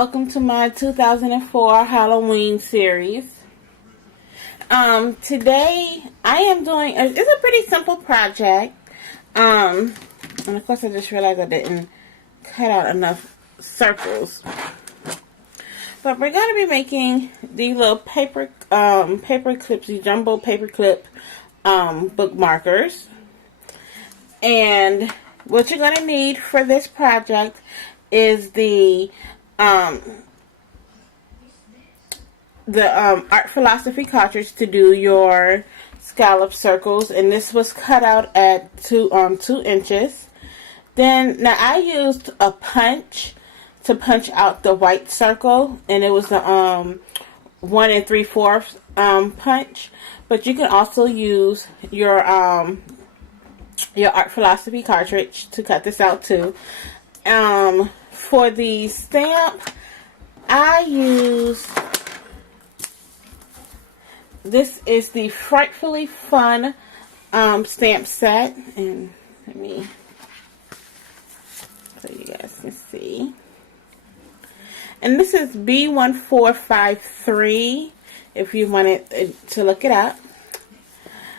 welcome to my 2004 Halloween series. Today I am doing, it's a pretty simple project. And of course I just realized I didn't cut out enough circles. But we're going to be making these little paper clips, these jumbo paper clip bookmarkers. And what you're going to need for this project is the art philosophy cartridge to do your scallop circles, and this was cut out at 2 inches. Then now I used a punch to punch out the white circle, and it was the 1 3/4 punch. But you can also use your art philosophy cartridge to cut this out too. For the stamp, I used, this is the Frightfully Fun stamp set, and let me, so you guys can see. And this is B1453 if you wanted to look it up.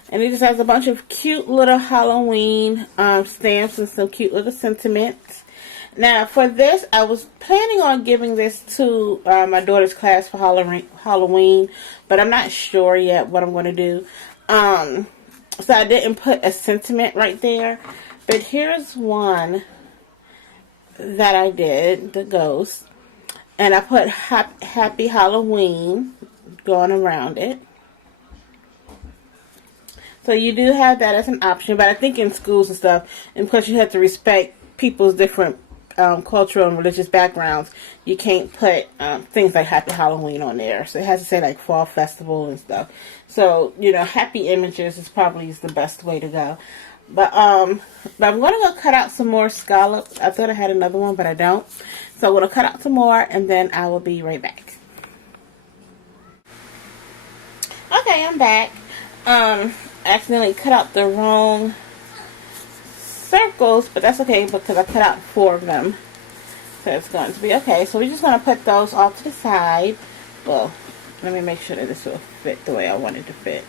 And it just has a bunch of cute little Halloween stamps and some cute little sentiments. Now for this, I was planning on giving this to my daughter's class for Halloween, but I'm not sure yet what I'm going to do. So I didn't put a sentiment right there. But here's one that I did, the ghost. And I put Happy Halloween going around it. So you do have that as an option, but I think in schools and stuff, and because you have to respect people's different cultural and religious backgrounds, you can't put things like Happy Halloween on there. So it has to say like Fall Festival and stuff. So, you know, happy images is probably the best way to go. But I'm going to go cut out some more scallops. I thought I had another one, but I don't. So I'm going to cut out some more, and then I will be right back. Okay, I'm back. Accidentally cut out the wrong circles, but that's okay because I cut out 4 of them. So it's going to be okay. So we're just going to put those off to the side. Well, let me make sure that this will fit the way I want it to fit.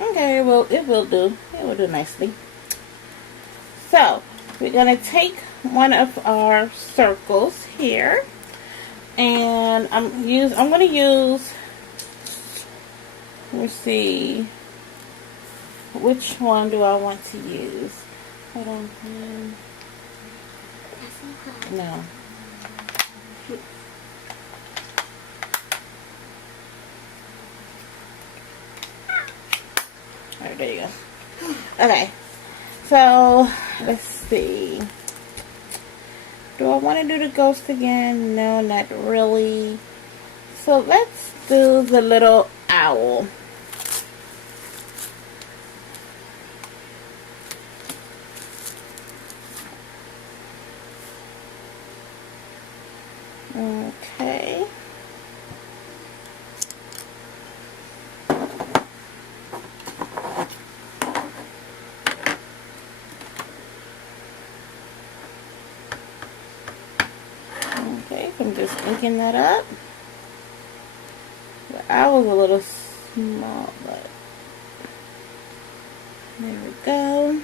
Okay, well, it will do. It will do nicely. So, we're going to take one of our circles here. And I'm going to use, let me see, which one do I want to use? Hold on. No. Alright, there you go. Okay. So, let's see. Do I want to do the ghost again? No, not really. So let's do the little owl. Okay. I'm just inking that up. The owl's a little small, but there we go.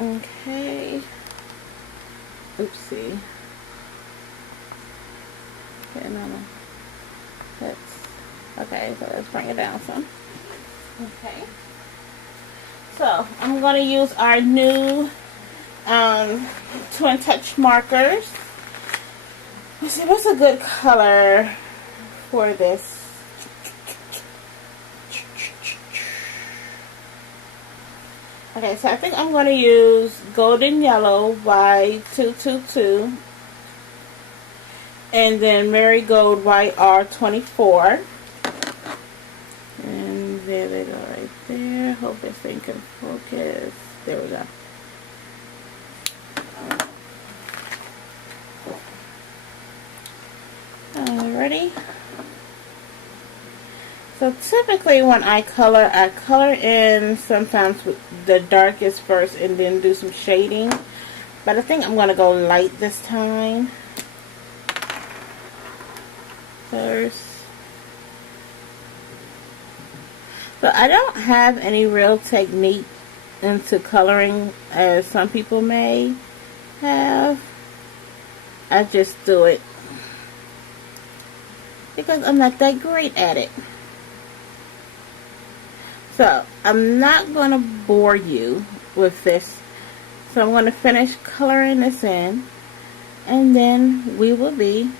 Okay. Oopsie. Okay, no. Okay, so let's bring it down some. Okay. So, I'm going to use our new Twin Touch markers. Let's see, what's a good color for this? Okay, so I think I'm going to use Golden Yellow Y222. And then Marigold YR24. And there they go right there. Hope this thing can focus. There we go. Alright. ready? So typically when I color in sometimes with the darkest first and then do some shading. But I think I'm going to go light this time first. So I don't have any real technique into coloring as some people may have. I just do it because I'm not that great at it. So I'm not going to bore you with this. So I'm going to finish coloring this in, and then we will be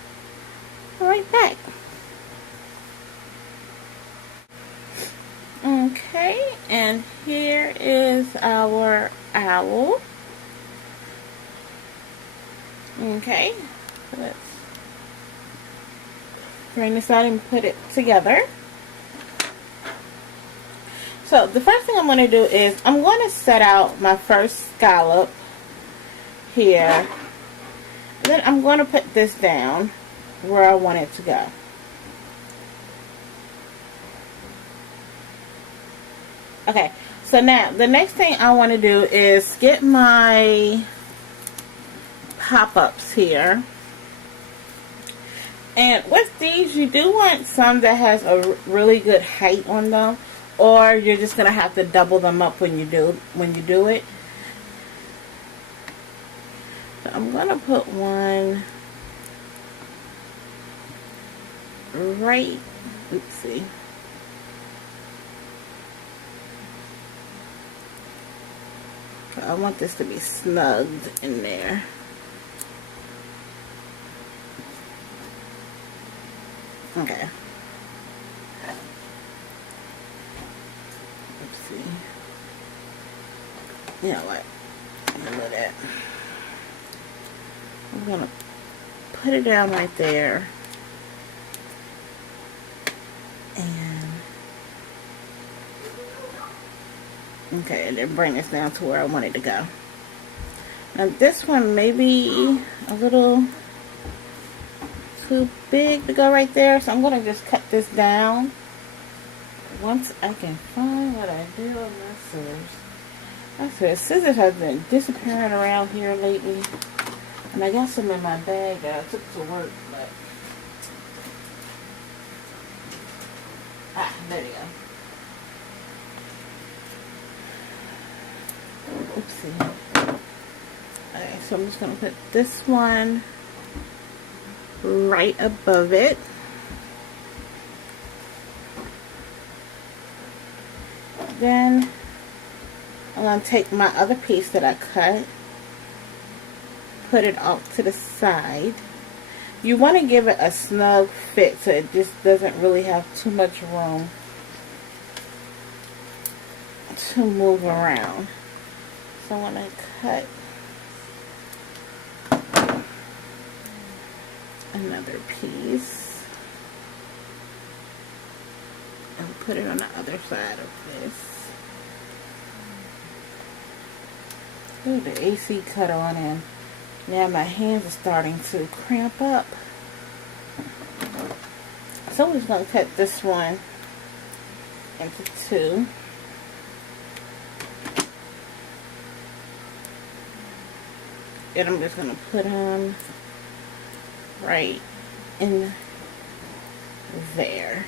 right back. Okay, and here is our owl. Okay, so let's bring this out and put it together. So the first thing I'm going to do is I'm going to set out my first scallop here. And then I'm going to put this down where I want it to go. Okay, so now the next thing I want to do is get my pop-ups here. And with these, you do want some that has a really good height on them, or you're just gonna have to double them up when you do it. So I'm gonna put one right. Oopsie. I want this to be snugged in there. Okay. Let's see. You know what? Look at that. I'm gonna put it down right there. And okay, and then bring this down to where I want it to go. Now this one may be a little too big to go right there, so I'm going to just cut this down once I can find what I do on my scissors. I swear, scissors have been disappearing around here lately, and I got some in my bag that I took to work, but there you go. Oopsie. Okay, so I'm just going to put this one right above it. Then I'm going to take my other piece that I cut, put it off to the side. You want to give it a snug fit so it just doesn't really have too much room to move around. So I'm going to cut another piece and put it on the other side of this. Ooh, the AC cut on, and now my hands are starting to cramp up. So I'm just going to cut this one into two. And I'm just going to put them right in there.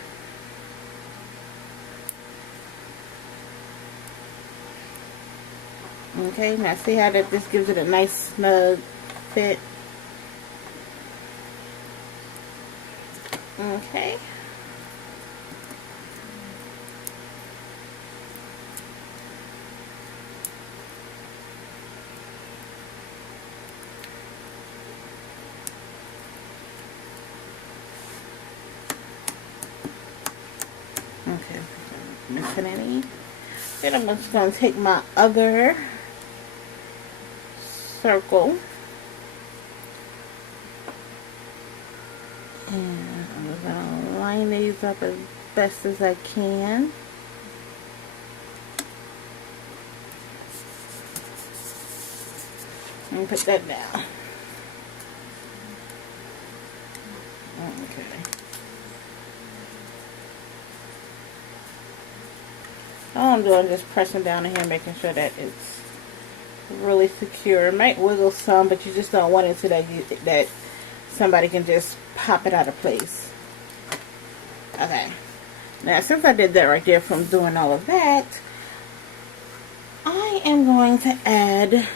Okay, now see how that this gives it a nice snug fit. Okay. Okay, missing any. Then I'm just going to take my other circle and I'm just going to line these up as best as I can. And put that down. Okay. All I'm doing is just pressing down in here, making sure that it's really secure. It might wiggle some, but you just don't want it to that somebody can just pop it out of place. Okay. Now, since I did that right there from doing all of that, I am going to add,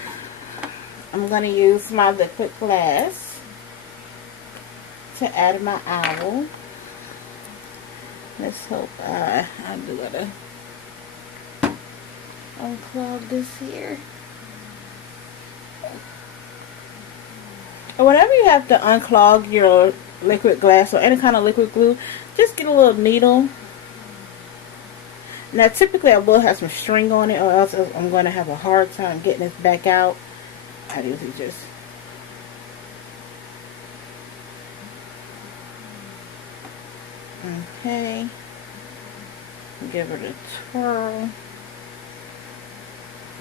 I'm going to use my liquid glass to add my owl. Let's hope I do gotta unclog this here. Or whenever you have to unclog your liquid glass or any kind of liquid glue, just get a little needle. Now typically I will have some string on it, or else I'm going to have a hard time getting this back out. I usually just okay, give it a twirl.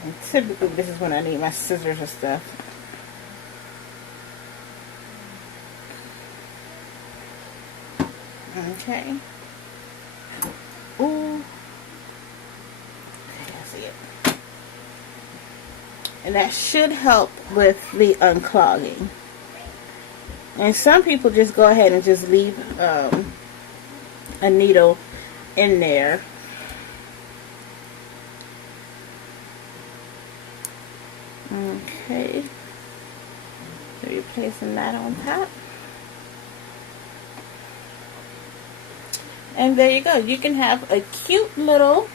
And typically this is when I need my scissors and stuff. Okay. Ooh. Okay, I see it. And that should help with the unclogging. And some people just go ahead and just leave a needle in there. Okay. So you're placing that on top. And there you go. You can have a cute little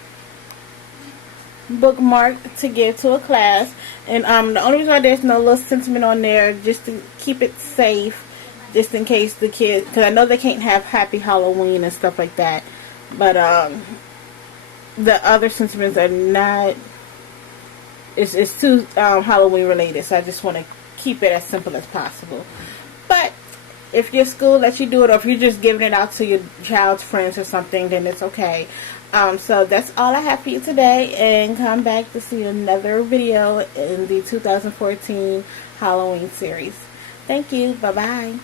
bookmark to give to a class. And the only reason why there's no little sentiment on there, just to keep it safe, just in case the kids, because I know they can't have Happy Halloween and stuff like that. But the other sentiments are not. It's too Halloween related, so I just want to keep it as simple as possible. But if your school lets you do it, or if you're just giving it out to your child's friends or something, then it's okay. So that's all I have for you today, and come back to see another video in the 2014 Halloween series. Thank you. Bye-bye.